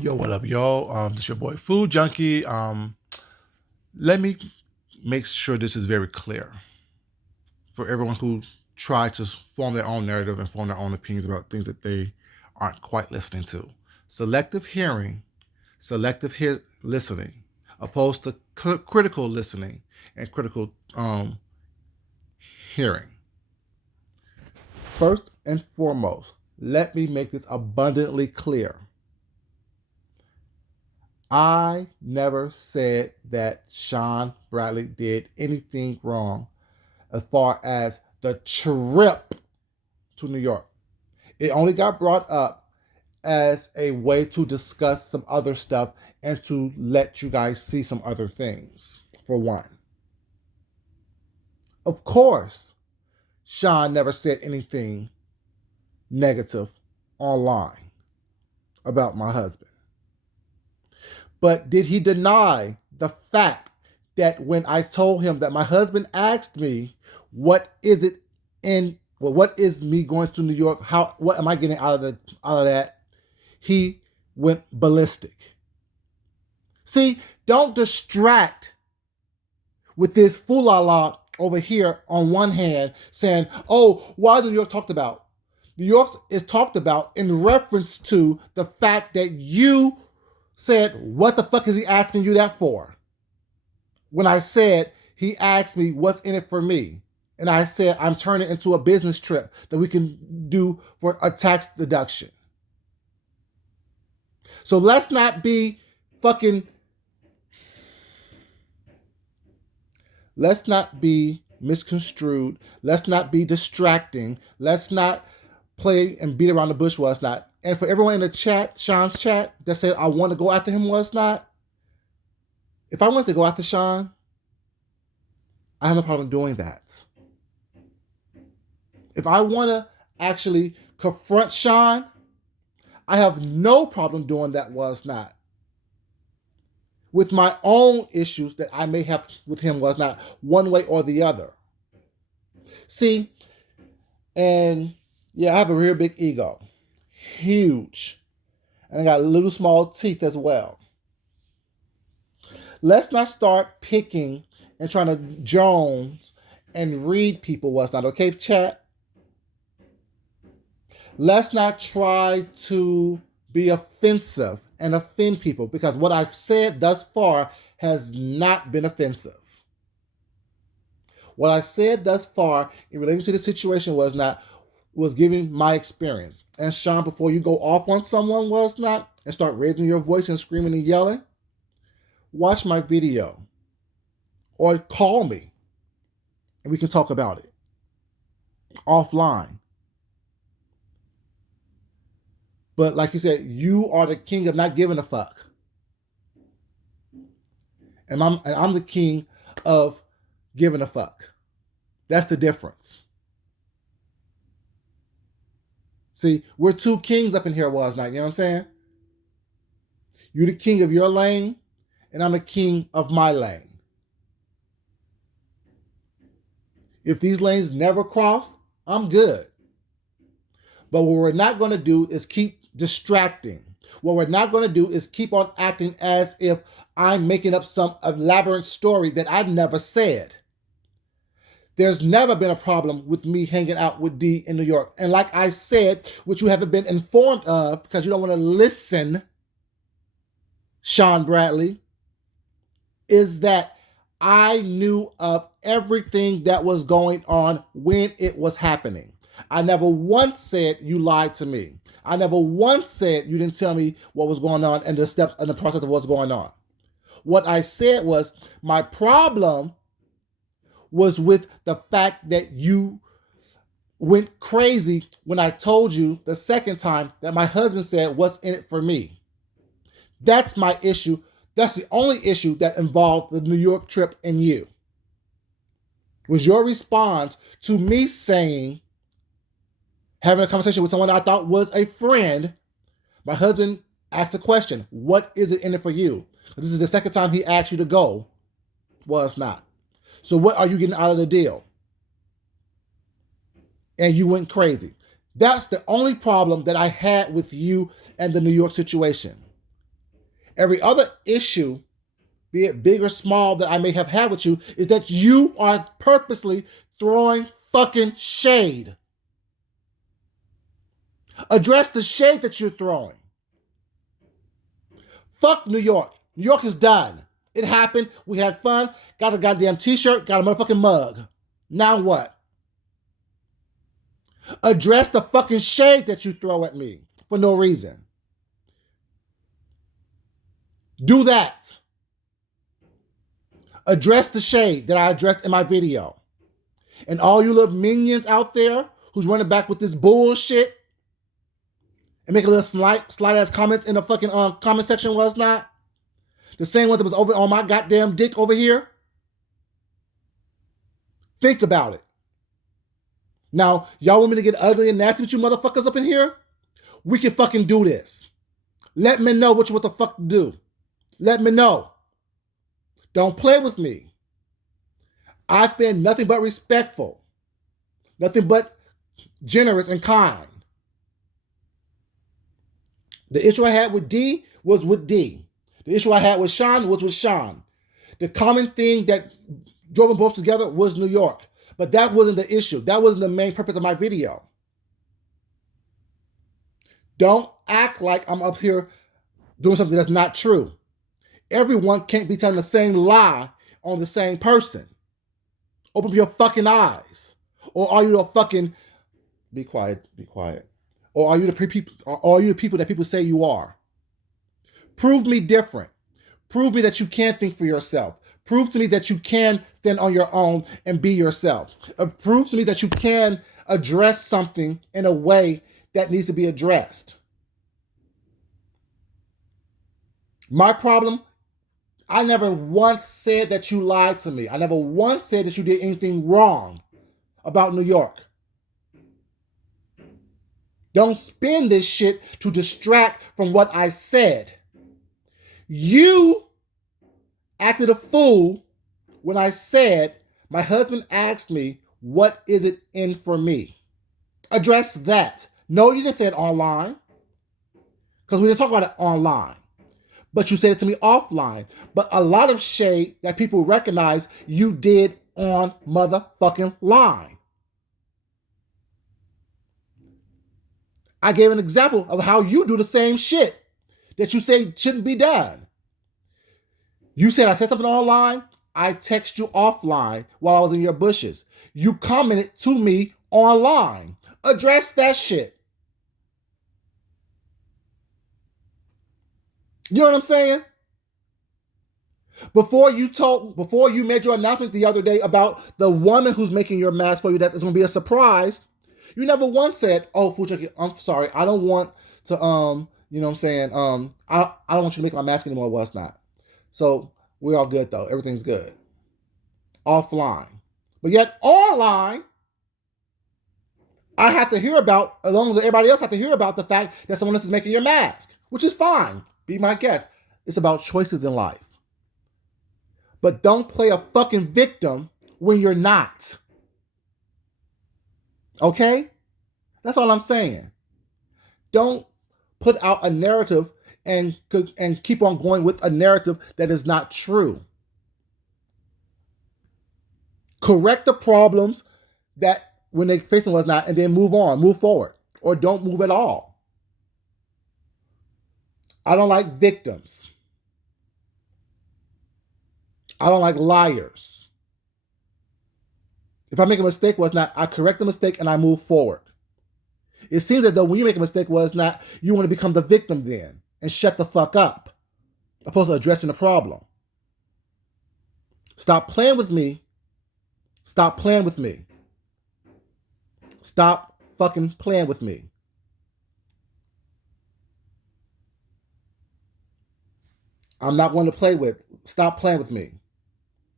Yo, what up, yo? This your boy Food Junkie. Let me make sure this is very clear for everyone who tried to form their own narrative and form their own opinions about things that they aren't quite listening to. Selective hearing, listening, opposed to critical listening and critical hearing. First and foremost, let me make this abundantly clear. I never said that Sean Bradley did anything wrong as far as the trip to New York. It only got brought up as a way to discuss some other stuff and to let you guys see some other things, for one. Of course, Sean never said anything negative online about my husband. But did he deny the fact that when I told him that my husband asked me, what is it what is me going to New York? What am I getting out of that? He went ballistic. See, don't distract with this foolala over here on one hand saying, oh, why is New York talked about? New York is talked about in reference to the fact that you said, what the fuck is he asking you that for? When I said, he asked me, what's in it for me? And I said, I'm turning it into a business trip that we can do for a tax deduction. So let's not be fucking, let's not be misconstrued. Let's not be distracting. Let's not play and beat around the bush was not. And for everyone in the chat, Sean's chat, that said I want to go after him was not. If I wanted to go after Sean, I have no problem doing that. If I want to actually confront Sean, I have no problem doing that was not. With my own issues that I may have with him was not, one way or the other. See, and yeah, I have a real big ego. Huge. And I got little small teeth as well. Let's not start picking and trying to Jones and read people what's not, okay, chat? Let's not try to be offensive and offend people, because what I've said thus far has not been offensive. What I said thus far in relation to the situation was giving my experience. And Sean, before you go off on someone was not and start raising your voice and screaming and yelling, watch my video or call me and we can talk about it offline. But like you said, you are the king of not giving a fuck. And I'm the king of giving a fuck. That's the difference. See, we're two kings up in here was not, you know what I'm saying? You're the king of your lane, and I'm the king of my lane. If these lanes never cross, I'm good. But what we're not going to do is keep distracting. What we're not going to do is keep on acting as if I'm making up some elaborate story that I never said. There's never been a problem with me hanging out with D in New York. And like I said, which you haven't been informed of because you don't want to listen, Sean Bradley, is that I knew of everything that was going on when it was happening. I never once said you lied to me. I never once said you didn't tell me what was going on and the steps and the process of what's going on. What I said was my problem was with the fact that you went crazy when I told you the second time that my husband said, what's in it for me? That's my issue. That's the only issue that involved the New York trip and you. Was your response to me saying, having a conversation with someone I thought was a friend, my husband asked a question, what is it in it for you? This is the second time he asked you to go. Was not. So what are you getting out of the deal? And you went crazy. That's the only problem that I had with you and the New York situation. Every other issue, be it big or small, that I may have had with you is that you are purposely throwing fucking shade. Address the shade that you're throwing. Fuck New York. New York is done. It happened. We had fun. Got a goddamn t-shirt. Got a motherfucking mug. Now what? Address the fucking shade that you throw at me for no reason. Do that. Address the shade that I addressed in my video. And all you little minions out there who's running back with this bullshit and making little slight ass comments in the fucking comment section was not the same one that was over on my goddamn dick over here. Think about it. Now, y'all want me to get ugly and nasty with you motherfuckers up in here? We can fucking do this. Let me know what the fuck to do. Let me know. Don't play with me. I've been nothing but respectful. Nothing but generous and kind. The issue I had with D was with D. The issue I had with Sean was with Sean. The common thing that drove them both together was New York. But that wasn't the issue. That wasn't the main purpose of my video. Don't act like I'm up here doing something that's not true. Everyone can't be telling the same lie on the same person. Open up your fucking eyes. Or are you the fucking... Be quiet. Or are you the people that people say you are? Prove me different. Prove me that you can think for yourself. Prove to me that you can stand on your own and be yourself. Prove to me that you can address something in a way that needs to be addressed. My problem, I never once said that you lied to me. I never once said that you did anything wrong about New York. Don't spin this shit to distract from what I said. You acted a fool when I said my husband asked me, what is it in for me? Address that. No, you didn't say it online, because we didn't talk about it online. But you said it to me offline. But a lot of shade that people recognize you did on motherfucking line. I gave an example of how you do the same shit that you say shouldn't be done. You said I said something online. I text you offline while I was in your bushes. You commented to me online. Address that shit. You know what I'm saying? Before you made your announcement the other day about the woman who's making your mask for you, that it's going to be a surprise, you never once said, oh, Fujiki, I'm sorry, I don't want to, you know what I'm saying, I don't want you to make my mask anymore. Well, it's not. So we're all good though. Everything's good. Offline. But yet online, I have to hear about, as long as everybody else have to hear about the fact that someone else is making your mask, which is fine. Be my guest. It's about choices in life. But don't play a fucking victim when you're not. Okay? That's all I'm saying. Don't put out a narrative and keep on going with a narrative that is not true. Correct the problems that when they facing was not, and then move on, move forward, or don't move at all. I don't like victims. I don't like liars. If I make a mistake, I correct the mistake and I move forward. It seems as though when you make a mistake, you want to become the victim then and shut the fuck up, opposed to addressing the problem. Stop playing with me. Stop playing with me. Stop fucking playing with me. I'm not one to play with. Stop playing with me.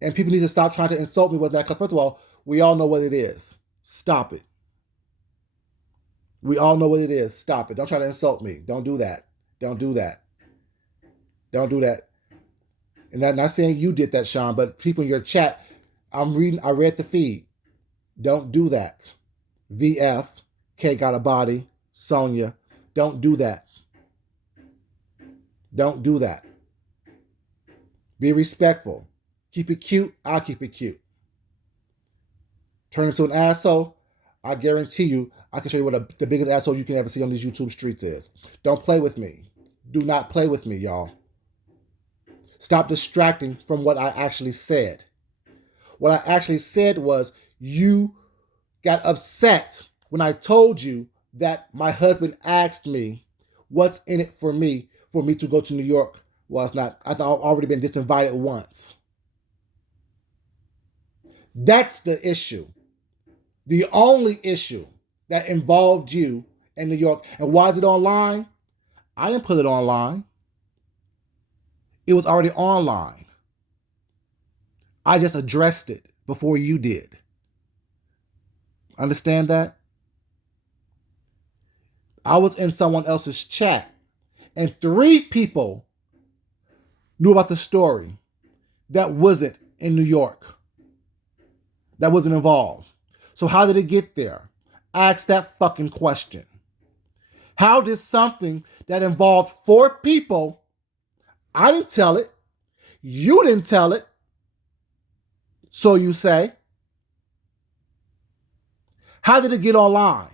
And people need to stop trying to insult me with that, because first of all, we all know what it is. Stop it. We all know what it is. Stop it. Don't try to insult me. Don't do that. Don't do that. Don't do that. And I'm not saying you did that, Sean, but people in your chat, I read the feed. Don't do that. VF, K got a body, Sonia. Don't do that. Don't do that. Be respectful. Keep it cute. I'll keep it cute. Turn into an asshole. I guarantee you, I can show you what the biggest asshole you can ever see on these YouTube streets is. Don't play with me. Do not play with me, y'all. Stop distracting from what I actually said. What I actually said was you got upset when I told you that my husband asked me what's in it for me to go to New York. Well, it's not. I've already been disinvited once. That's the issue. The only issue that involved you in New York. And why is it online? I didn't put it online. It was already online. I just addressed it before you did. Understand that? I was in someone else's chat, and 3 people knew about the story that wasn't in New York, that wasn't involved. So how did it get there? Ask that fucking question. How did something that involved 4 people, I didn't tell it, you didn't tell it, so you say, how did it get online?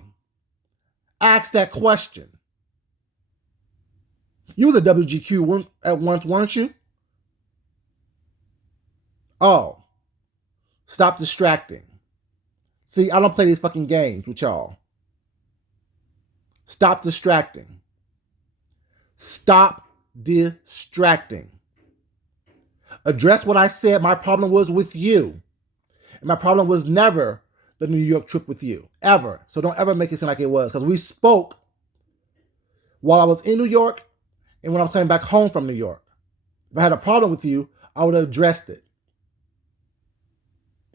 Ask that question. You was a WGQ at once, weren't you? Oh, stop distracting. See, I don't play these fucking games with y'all. Stop distracting. Stop distracting. Address what I said my problem was with you. And my problem was never the New York trip with you. Ever. So don't ever make it seem like it was. Because we spoke while I was in New York and when I was coming back home from New York. If I had a problem with you, I would have addressed it.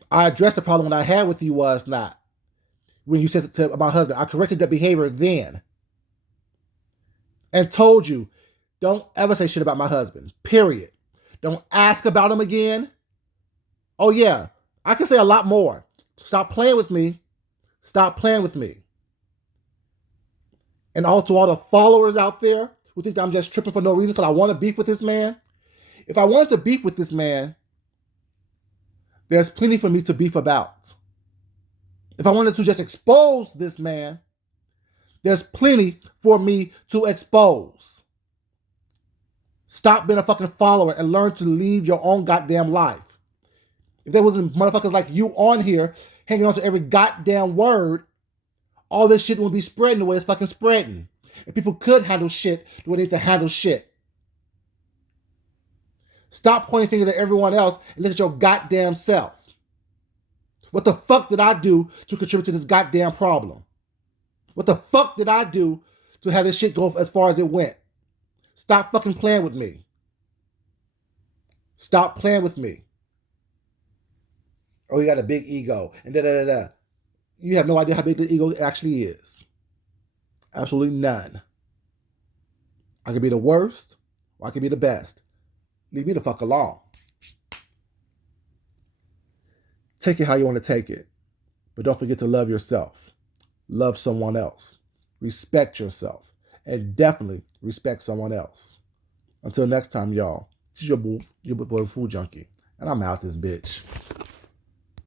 I addressed the problem that I had with you was not. When you said it to my husband, I corrected that behavior then. And told you, don't ever say shit about my husband. Period. Don't ask about him again. Oh yeah, I can say a lot more. Stop playing with me. Stop playing with me. And also all the followers out there who think that I'm just tripping for no reason because I want to beef with this man. If I wanted to beef with this man, there's plenty for me to beef about. If I wanted to just expose this man, there's plenty for me to expose. Stop being a fucking follower and learn to leave your own goddamn life. If there wasn't motherfuckers like you on here hanging on to every goddamn word, all this shit would be spreading the way it's fucking spreading. And people could handle shit the way they need to handle shit. Stop pointing fingers at everyone else and look at your goddamn self. What the fuck did I do to contribute to this goddamn problem? What the fuck did I do to have this shit go as far as it went? Stop fucking playing with me. Stop playing with me. Oh, you got a big ego and da-da-da-da. You have no idea how big the ego actually is. Absolutely none. I could be the worst or I could be the best. Leave me the fuck alone. Take it how you want to take it. But don't forget to love yourself. Love someone else. Respect yourself. And definitely respect someone else. Until next time, y'all. This is your boy, Food Junkie. And I'm out this bitch.